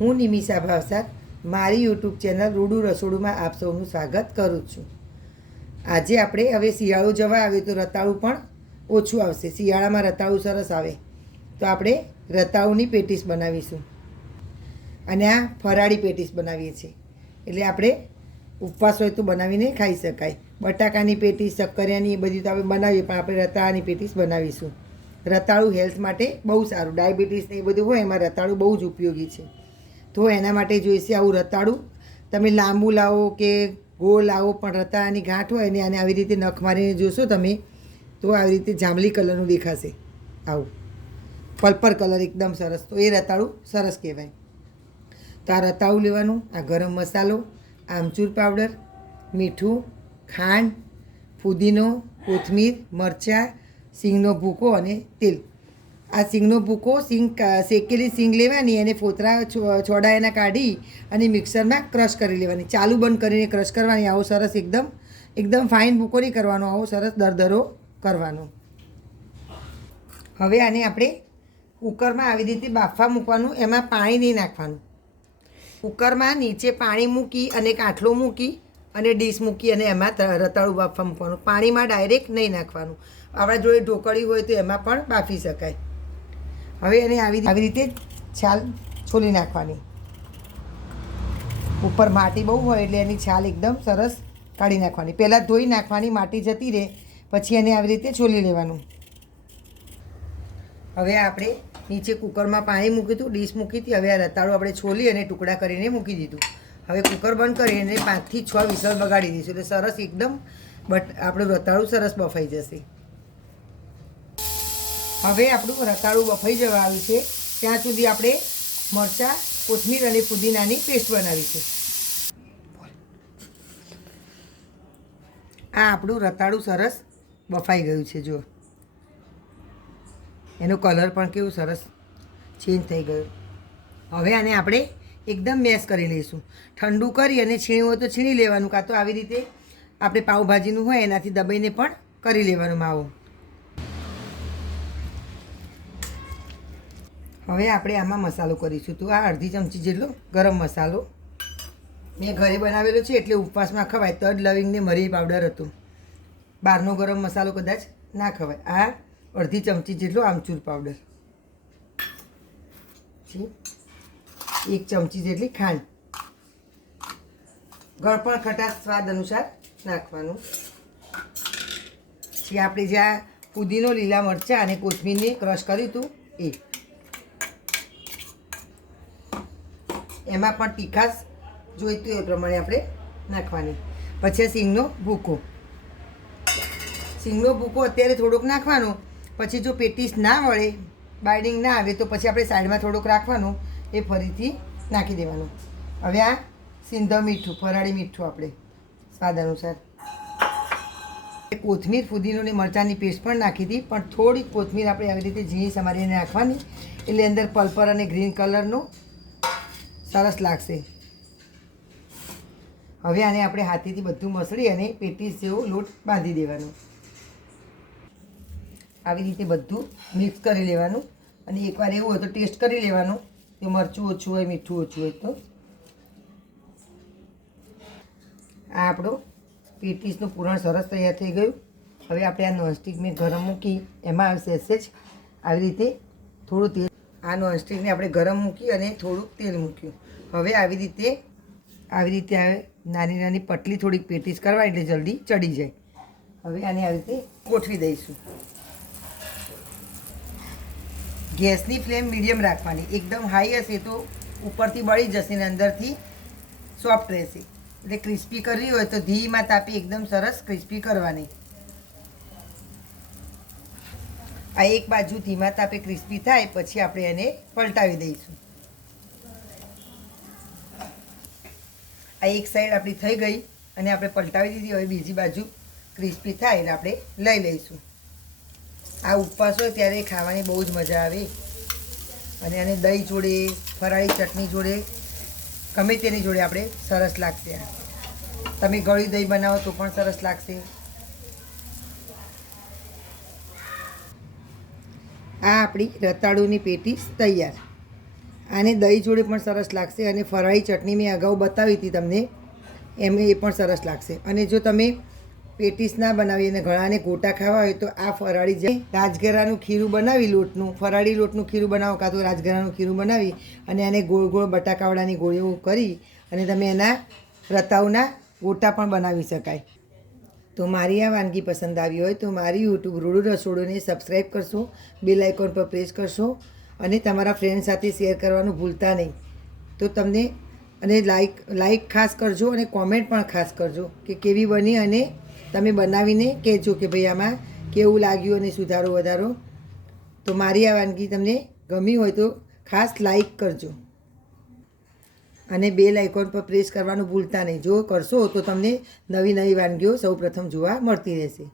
હું નિમિષા ભાવસાર મારી YouTube channel રૂડુ રસોડુંમાં આપ સૌનું સ્વાગત કરું છું. આજે આપણે હવે શિયાળો જવા આવે તો રતાળું પણ ઓછું આવશે. શિયાળામાં રતાળું સરસ આવે તો આપણે રતાળુની પેટીસ બનાવીશું. અને આ ફરાળી પેટીસ બનાવીએ છીએ એટલે આપણે ઉપવાસ હોય તો બનાવીને ખાઈ શકાય. બટાકાની પેટીસ, શક્કરિયાની, એ બધી તો આપણે બનાવીએ, પણ આપણે રતાળાની પેટીસ બનાવીશું. રતાળું હેલ્થ માટે બહુ સારું, ડાયાબિટીસ ને એ બધું હોય એમાં રતાળું બહુ જ ઉપયોગી છે. તો એના માટે જોઈશે આવું રતાળું. તમે લાંબુ લાવો કે ગોળ લાવો, પણ રતાળાની ગાંઠ હોય ને અને આવી રીતે નખ મારીને જોશો તમે તો આવી રીતે જાંબલી કલરનું દેખાશે, આવું પર્પલ કલર એકદમ સરસ. તો એ રતાળું સરસ કહેવાય. તો આ રતાળું લેવાનું, આ ગરમ મસાલો, આમચૂર પાવડર, મીઠું, ખાંડ, ફુદીનો, કોથમીર, મરચાં, સિંગનો ભૂકો અને તેલ. આ સિંગનો ભૂકો, શેકેલી સિંગ લેવાની અને ફોતરા છોડાયેલા કાઢી અને મિક્સરમાં ક્રશ કરી લેવાની, ચાલુ બંધ કરીને ક્રશ કરવાની. આવો સરસ એકદમ ફાઇન ભૂકો નહીં કરવાનો, આવો સરસ દરદરો કરવાનો. હવે આને આપણે કુકરમાં આવી રીતે બાફવા મૂકવાનું, એમાં પાણી નહીં નાખવાનું. કુકરમાં નીચે પાણી મૂકી અને કાંઠલો મૂકી અને ડીશ મૂકી અને એમાં રતાળું બાફવા મૂકવાનું. પાણીમાં ડાયરેક્ટ નહીં નાખવાનું. આપણા જોડે ઢોકળી હોય તો એમાં પણ બાફી શકાય. હવે એને આવી રીતે છાલ છોલી નાખવાની. ઉપર માટી બહુ હોય એટલે એની છાલ એકદમ સરસ કાઢી નાખવાની. પહેલાં ધોઈ નાખવાની, માટી જતી રહે, પછી એને આવી રીતે છોલી લેવાનું. હવે આપણે નીચે કુકરમાં પાણી મૂક્યું હતું, ડીશ મૂકી હતી. હવે આ રતાળું આપણે છોલી અને ટુકડા કરીને મૂકી દીધું. હવે કુકર બંધ કરીને 5 થી 6 વિસલ બગાડી દઈશું એટલે સરસ એકદમ આપણું રતાળું સરસ બફાઈ જશે. હવે આપણું રતાળું બફાઈ જવા આવ્યું છે ત્યાં સુધી આપણે મરચાં, કોથમીર અને ફુદીનાની પેસ્ટ બનાવી છે. આ આપણું રતાળું સરસ બફાઈ ગયું છે. જો એનો કલર પણ કેવું સરસ ચેન્જ થઈ ગયો. હવે આને આપણે એકદમ મેશ કરી લઈશું. ઠંડુ કરી અને છીણવું હોય તો છીણી લેવાનું, કાં તો આવી રીતે આપણે પાઉંભાજીનું હોય એનાથી દબાઈને પણ કરી લેવાનું માવો. હવે આપણે આમાં મસાલો કરીશું. તો આ અડધી ચમચી જેટલો ગરમ મસાલો મેં ઘરે બનાવેલો છે એટલે ઉપવાસમાં ખવાય. તજ, લવિંગ ને મરી પાવડર હતું. બહારનો ગરમ મસાલો કદાચ ના ખવાય. આ અડધી ચમચી જેટલો આમચૂર પાવડર, 1 ચમચી જેટલી ખાંડ, ગળપણ ખટાશ સ્વાદ અનુસાર નાખવાનું. પછી આપણે જે આ ફુદીનો, લીલા મરચાં અને કોથમીરને ક્રશ કર્યું હતું એમાં પણ તીખાશ જોઈતું એ પ્રમાણે આપણે નાખવાની. પછી સિંગનો ભૂકો અત્યારે થોડોક નાખવાનો. પછી જો પેટીસ ના વળે, બાઇડિંગ ના આવે તો પછી આપણે સાઈડમાં થોડોક રાખવાનું, એ ફરીથી નાખી દેવાનું. હવે આ સિંધવ મીઠું, ફરાળી મીઠું આપણે સ્વાદ અનુસાર. કોથમીર, ફુદીનો અને મરચાંની પેસ્ટ પણ નાખી હતી, પણ થોડીક કોથમીર આપણે આવી રીતે ઝીણી સમારીને નાખવાની એટલે અંદર પર્પલ અને ગ્રીન કલરનું સરસ લાગશે. હવે આને આપણે હાથેથી બધું મસળી અને પેટીસ જેવો લોટ બાંધી દેવાનો. આવી રીતે બધું મિક્સ કરી લેવાનું. અને એકવાર એવું હોય તો ટેસ્ટ કરી લેવાનું કે મરચું ઓછું હોય, મીઠું ઓછું હોય તો. આ આપણું પેટીસનું પૂરણ સરસ તૈયાર થઈ ગયું. હવે આપણે આ નોનસ્ટિક મેં ગરમ મૂકી એમાં આવશે જ આવી રીતે થોડું તેલ. આ નોનસ્ટિકને આપણે ગરમ મૂકી અને થોડુંક તેલ મૂક્યું. હવે આવી રીતે નાની નાની પતલી થોડીક પેટીસ કરવા એટલે જલ્દી ચડી જાય. હવે આને આવી રીતે ગોઠવી દઈશું. ગેસની ફ્લેમ મીડિયમ રાખવાની. એકદમ હાઈ હશે તો ઉપરથી બળી જશે ને અંદરથી સોફ્ટ રહેશે. એટલે ક્રિસ્પી કરવી હોય તો ધીમા તાપે એકદમ સરસ ક્રિસ્પી કરવાની. આ એક બાજુ ધીમા તાપે ક્રિસ્પી થાય પછી આપણે એને પલટાવી દઈશું. આ એક સાઈડ આપણી થઈ ગઈ અને આપણે પલટાવી દીધી. હવે બીજી બાજુ ક્રિસ્પી થાય એટલે આપણે લઈ લઈશું. આ ઉપવાસ હોય ત્યારે ખાવાની બહુ જ મજા આવે. અને આને દહીં જોડે, ફરાળી ચટણી જોડે, ગમે તેની જોડે આપણે સરસ લાગશે. તમે ગળ્યું દહીં બનાવો તો પણ સરસ લાગશે. આ આપણી રતાળુની પેટીસ તૈયાર. આને દહીં જોડે પણ સરસ લાગશે અને ફરાળી ચટણી મેં અગાઉ બતાવી હતી તમને એમ એ પણ સરસ લાગશે. અને જો તમે પેટીસ ના બનાવી અને ઘણાને ગોટા ખાવા હોય તો આ ફરાળી જે રાજગરાનું ખીરું બનાવી લોટનું ફરાળી લોટનું ખીરું બનાવો કાં તો રાજગરાનું ખીરું બનાવી અને આને ગોળ ગોળ બટાકાવાળાની ગોળીઓ કરી અને તમે એના રતાવના ગોટા પણ બનાવી શકાય. તો મારી આ વાનગી પસંદ આવી હોય તો મારી યુટ્યુબ રૂડુ રસોડુંને સબસ્ક્રાઈબ કરશો, બેલ આઇકોન પર પ્રેસ કરશો અને તમારા ફ્રેન્ડ સાથે શેર કરવાનું ભૂલતા નહીં. તો તમને અને લાઈક ખાસ કરજો અને કોમેન્ટ પણ ખાસ કરજો કે કેવી બની અને તમે બનાવીને કહેજો કે ભાઈ આમાં કેવું લાગ્યું અને સુધારો વધારો. તો મારી આ વાનગી તમને ગમી હોય તો ખાસ લાઈક કરજો અને બેલ આઇકોન પર પ્રેસ કરવાનું ભૂલતા નહીં. જો કરશો તો તમને નવી નવી વાનગીઓ સૌપ્રથમ જોવા મળતી રહેશે.